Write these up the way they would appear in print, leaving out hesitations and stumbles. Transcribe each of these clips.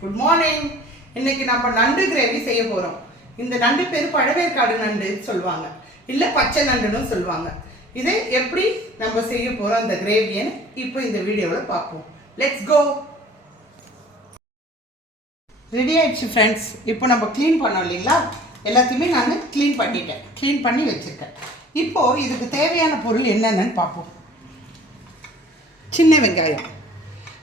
Good morning. இன்னைக்கு நம்ம நண்டு கிரேவி செய்ய போகிறோம். இந்த நண்டு பேர் பழவேற்காடு நண்டு சொல்லுவாங்க, இல்லை பச்சை நண்டுன்னு சொல்லுவாங்க. இதை எப்படி நம்ம செய்ய போகிறோம் இந்த கிரேவியை இப்போ இந்த வீடியோவில் பார்ப்போம். Let's go. ரெடி ஆயிடுச்சு ஃப்ரெண்ட்ஸ். இப்போ நம்ம க்ளீன் பண்ணோம் இல்லைங்களா, எல்லாத்தையுமே நான் க்ளீன் பண்ணிட்டேன், க்ளீன் பண்ணி வச்சுருக்கேன். இப்போது இதுக்கு தேவையான பொருள் என்னென்னு பார்ப்போம். சின்ன வெங்காயம்,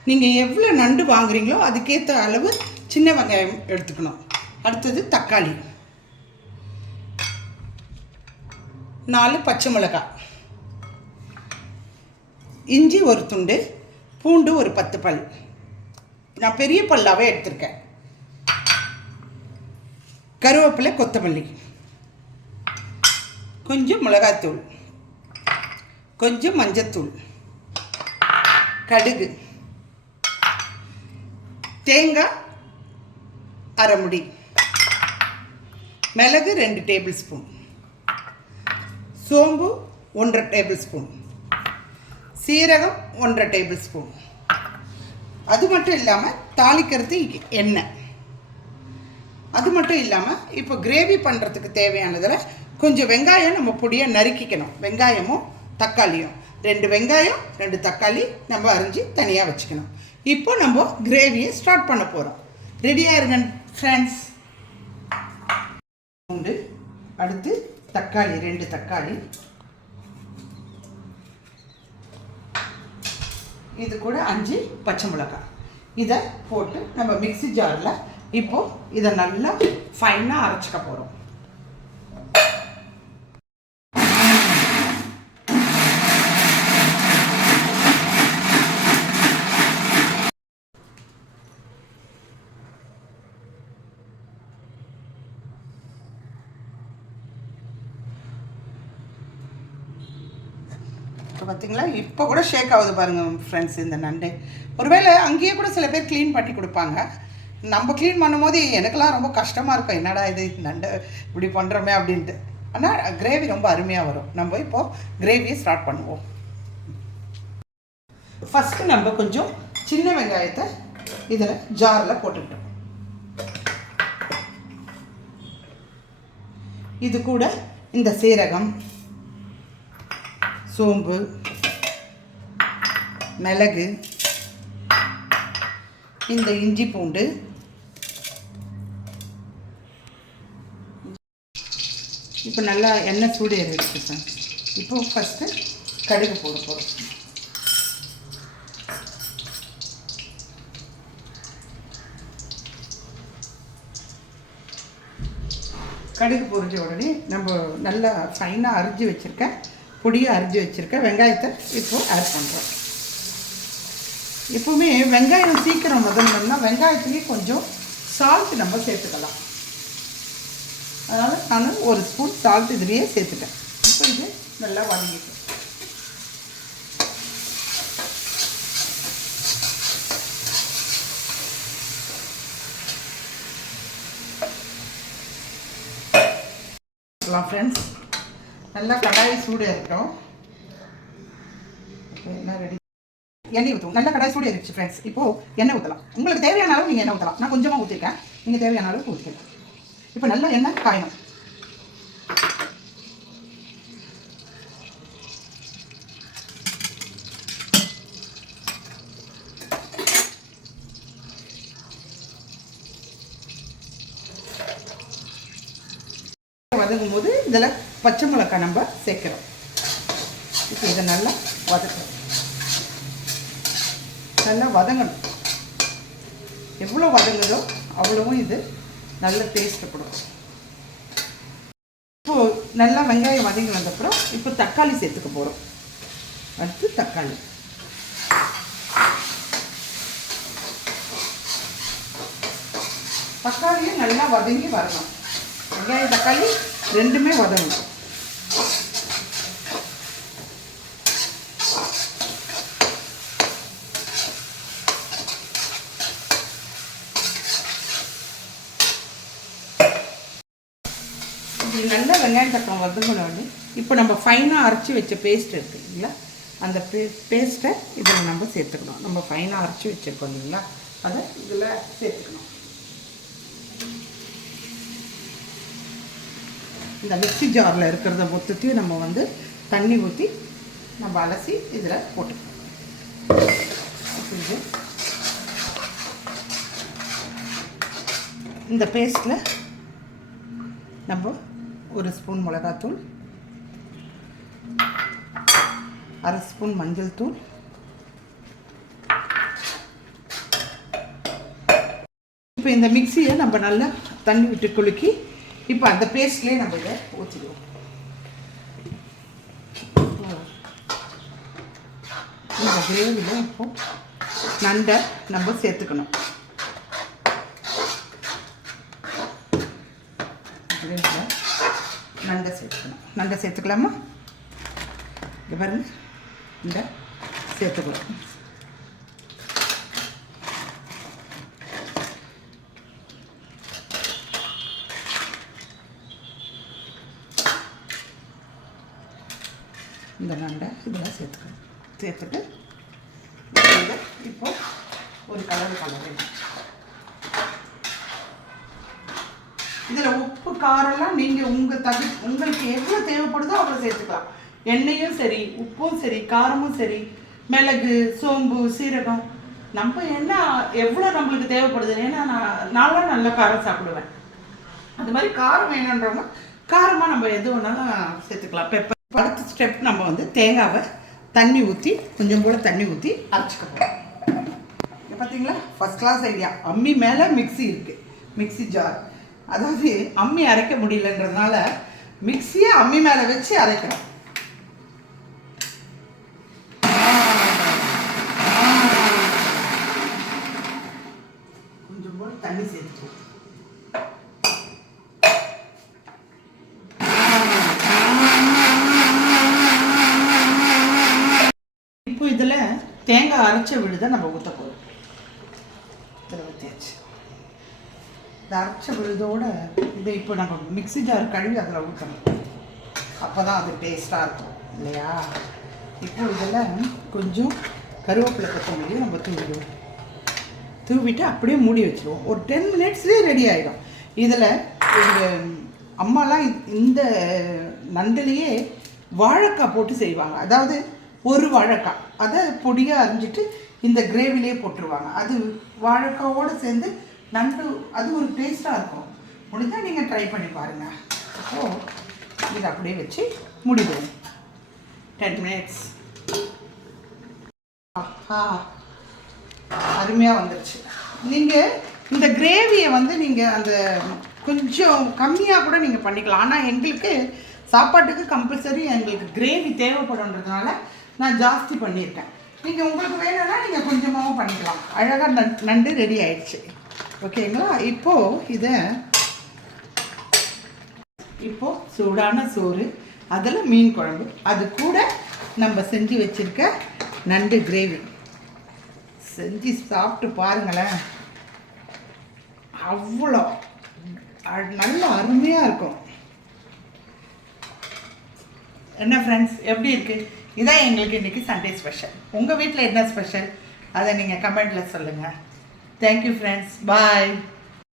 நீங்கள் எவ்வளோ நண்டு வாங்குறீங்களோ அதுக்கேற்ற அளவு சின்ன வெங்காயம் எடுத்துக்கணும். அடுத்தது தக்காளி, 4 பச்சை மிளகாய், இஞ்சி ஒரு துண்டு, பூண்டு ஒரு 10 பல், நான் பெரிய பல்லாவே எடுத்திருக்கேன், கருவேப்பிலை, கொத்தமல்லி, கொஞ்சம் மிளகாய்த்தூள், கொஞ்சம் மஞ்சத்தூள், கடுகு, தேங்காய் அரை முடி, மிளகு 2 டேபிள் ஸ்பூன், சோம்பு 1.5 டேபிள் ஸ்பூன், சீரகம் 1.5 டேபிள் ஸ்பூன். அது மட்டும் இல்லாமல் தாளிக்கிறது எண்ணெய். அது மட்டும் இல்லாமல் இப்போ கிரேவி பண்ணுறதுக்கு தேவையானதில் கொஞ்சம் வெங்காயம் நம்ம பொடியாக நறுக்கிக்கணும். வெங்காயமும் தக்காளியும், 2 வெங்காயம் 2 தக்காளி நம்ம அரிஞ்சு தனியாக வச்சுக்கணும். இப்போ நம்ம கிரேவியை ஸ்டார்ட் பண்ண போகிறோம். ரெடியாக இருங்க ஃப்ரெண்ட்ஸ். பூண்டு, அடுத்து தக்காளி 2 தக்காளி, இது கூட 5 பச்சை மிளகாய். இதை போட்டு நம்ம மிக்ஸி ஜாரில் இப்போது இதை நல்லா ஃபைனாக அரைச்சிக்க போகிறோம். இப்போ பார்த்தீங்களா, இப்போ கூட ஷேக் ஆகுது பாருங்கள் ஃப்ரெண்ட்ஸ் இந்த நண்டு. ஒருவேளை அங்கேயே கூட சில பேர் க்ளீன் பண்ணி கொடுப்பாங்க. நம்ம க்ளீன் பண்ணும்போது எனக்கெல்லாம் ரொம்ப கஷ்டமாக இருக்கும், என்னடா இது நண்டு இப்படி பண்ணுறோமே அப்படின்ட்டு. ஆனால் கிரேவி ரொம்ப அருமையாக வரும். நம்ம இப்போது கிரேவியை ஸ்டார்ட் பண்ணுவோம். ஃபஸ்ட்டு நம்ம கொஞ்சம் சின்ன வெங்காயத்தை இதில் ஜாரில் போட்டுக்கிட்டோம். இது கூட இந்த சீரகம், சோம்பு, மிளகு, இந்த இஞ்சி பூண்டு, இப்போ நல்லா எண்ணெய் சூடு ஏறிடுச்சு சார். இப்போ ஃபஸ்ட்டு கடுகு போட போகிறோம். கடுகு பொரிஞ்ச உடனே நம்ம நல்லா ஃபைனாக அரிஞ்சு வச்சுருக்கேன், பொடியாக அரிஞ்சு வச்சுருக்கேன் வெங்காயத்தை இப்போது ஆட் பண்ணுறோம். எப்போவுமே வெங்காயம் சீக்கிரம் முதல்னா வெங்காயத்துலேயே கொஞ்சம் சால்ட் நம்ம சேர்த்துக்கலாம். அதனால் நான் 1 ஸ்பூன் சால்ட் இதுலேயே சேர்த்துட்டேன். இப்போ இது நல்லா வதங்கிட்டு ஃப்ரெண்ட்ஸ். நல்லா கடாய் சூடு இருக்கோம். எல்லாம் ரெடி. எண்ணெய் ஊற்றுவோம். நல்லா கடாய் சூடு இருந்துச்சு ஃப்ரெண்ட்ஸ். இப்போது எண்ணெய் ஊற்றலாம். உங்களுக்கு தேவையான அளவு நீங்கள் எண்ணெய் ஊற்றலாம். நான் கொஞ்சமாக ஊற்றிருக்கேன், நீங்கள் தேவையான அளவுக்கு ஊற்றிக்கலாம். இப்போ நல்லா எண்ணெய் காயணும். வதங்கும் போது இதில் பச்சை மிளகாய் நம்ம சேர்க்குறோம். இப்போ இதை நல்லா வதக்கணும், நல்லா வதங்கணும். எவ்வளோ வதங்குதோ அவ்வளவும் இது நல்ல டேஸ்ட்டப்படும். இப்போது நல்லா வெங்காயம் வதங்கி வந்தப்புறம் இப்போ தக்காளி சேர்த்துக்க போகிறோம். அடுத்து தக்காளி, தக்காளியும் நல்லா வதங்கி வரணும். வெங்காயம் தக்காளி ரெண்டுமே வதங்கணும். நல்லா வெங்காயம் தக்காளி வதங்கணும்னு இப்போ நம்ம ஃபைனாக அரைச்சி வச்ச பேஸ்ட் இருக்குங்களா, அந்த பேஸ்ட்டை இதில் நம்ம சேர்த்துக்கணும். நம்ம ஃபைனாக அரைச்சி வச்சுருக்கோம் இல்லைங்களா, அதை இதில் சேர்த்துக்கணும். இந்த மிக்ஸி ஜாரில் இருக்கிறத மொத்தத்தையும் நம்ம வந்து தண்ணி ஊற்றி நம்ம அலசி இதில் போட்டுக்கணும். இந்த பேஸ்ட்டில் நம்ம 1 ஸ்பூன் மிளகாத்தூள், 1/2 ஸ்பூன் மஞ்சள் தூள், இப்போ இந்த மிக்ஸியை நம்ம நல்லா தண்ணி விட்டு குலுக்கி இப்போ அந்த பேஸ்ட்லேயே நம்ம இதை ஊற்றிடுவோம். இந்த கிரேவியில் இப்போ நண்டை நம்ம சேர்த்துக்கணும். கிரேவியில் நண்டை சேர்த்துக்கணும். நண்டை சேர்த்துக்கலாமா? இங்கே பாருங்க, இந்த சேர்த்துக்கலாம். இந்த நண்டை இதெல்லாம் சேர்த்துக்கணும். சேர்த்துட்டு இப்போ ஒரு கலர் இதில் உப்பு காரெல்லாம் நீங்கள் உங்களுக்கு எவ்வளோ தேவைப்படுதோ அவ்வளோ சேர்த்துக்கலாம். எண்ணெயும் சரி, உப்பும் சரி, காரமும் சரி, மிளகு, சோம்பு, சீரகம், நம்ம என்ன எவ்வளோ நம்மளுக்கு தேவைப்படுது. ஏன்னா நான்லாம் நல்ல காரம் சாப்பிடுவேன். அது மாதிரி காரம் வேணுன்றவங்க காரமாக நம்ம எது வேணாலும் சேர்த்துக்கலாம். பெப்பர். அடுத்த ஸ்டெப் நம்ம வந்து தேங்காவை தண்ணி ஊற்றி கொஞ்சம் போல் தண்ணி ஊற்றி அரைச்சிக்க போகிறோம். இங்கே பார்த்தீங்களா, ஃபஸ்ட் கிளாஸ் ஐடியா. அம்மி மேலே மிக்ஸி இருக்குது, மிக்ஸி ஜார். அதாவது அம்மி அரைக்க முடியலன்றதுனால மிக்ஸியை அம்மி மேலே வச்சு அரைக்கிறோம். கொஞ்சம் போல் தண்ணி சேர்த்துக்கணும். இப்போ இதில் தேங்காய் அரைச்ச விழுதை நம்ம ஊற்ற போகிறோம். இதில் ஊற்றியாச்சு. இந்த அரைச்ச விழுதோடு இதை இப்போ நம்ம மிக்ஸி ஜார் கழுவி அதில் ஊற்றணும். அப்போ தான் அது டேஸ்ட்டாக இருக்கும் இல்லையா? இப்போ இதில் கொஞ்சம் கருவேப்பிலை கொத்தமல்லி நம்ம தூவிடுவோம். தூவிட்டு அப்படியே மூடி வச்சுருவோம். ஒரு 10 மினிட்ஸ்லேயே ரெடி ஆகிடும். இதில் எங்கள் அம்மாலாம் இந்த நண்டுலேயே வாழைக்காய் போட்டு செய்வாங்க. அதாவது ஒரு வாழைக்காய் அதை பொடியாக அரிஞ்சிட்டு இந்த கிரேவிலே போட்டுருவாங்க. அது வாழைக்காவோடு சேர்ந்து நண்டு, அது ஒரு டேஸ்ட்டாக இருக்கும். முடிஞ்சால் நீங்கள் ட்ரை பண்ணி பாருங்கள். ஸோ இதை அப்படியே வச்சு முடிடுவோம். 10 மினிட்ஸ். அருமையாக வந்துடுச்சு. நீங்கள் இந்த கிரேவியை வந்து நீங்கள் அந்த கொஞ்சம் கம்மியாக கூட நீங்கள் பண்ணிக்கலாம். ஆனால் எங்களுக்கு சாப்பாட்டுக்கு கம்பல்சரி எங்களுக்கு கிரேவி தேவைப்படுன்றதுனால நான் ஜாஸ்தி பண்ணியிருக்கேன். நீங்கள் உங்களுக்கு வேணும்னா நீங்கள் கொஞ்சமாகவும் பண்ணிக்கலாம். அழகாக நண்டு ரெடி ஆயிடுச்சு. ஓகேங்களா? இப்போது சூடான சோறு, அதில் மீன் குழம்பு, அது கூட நம்ம செஞ்சு வச்சுருக்க நண்டு கிரேவி செஞ்சு சாப்பிட்டு பாருங்களேன். அவ்வளோ நல்ல அருமையாக இருக்கும். என்ன ஃப்ரெண்ட்ஸ், எப்படி இருக்குது? இதான் எங்களுக்கு இன்றைக்கி சண்டே ஸ்பெஷல். உங்கள் வீட்டில் என்ன ஸ்பெஷல் அதை நீங்கள் கமெண்டில் சொல்லுங்கள். Thank you friends. பாய்.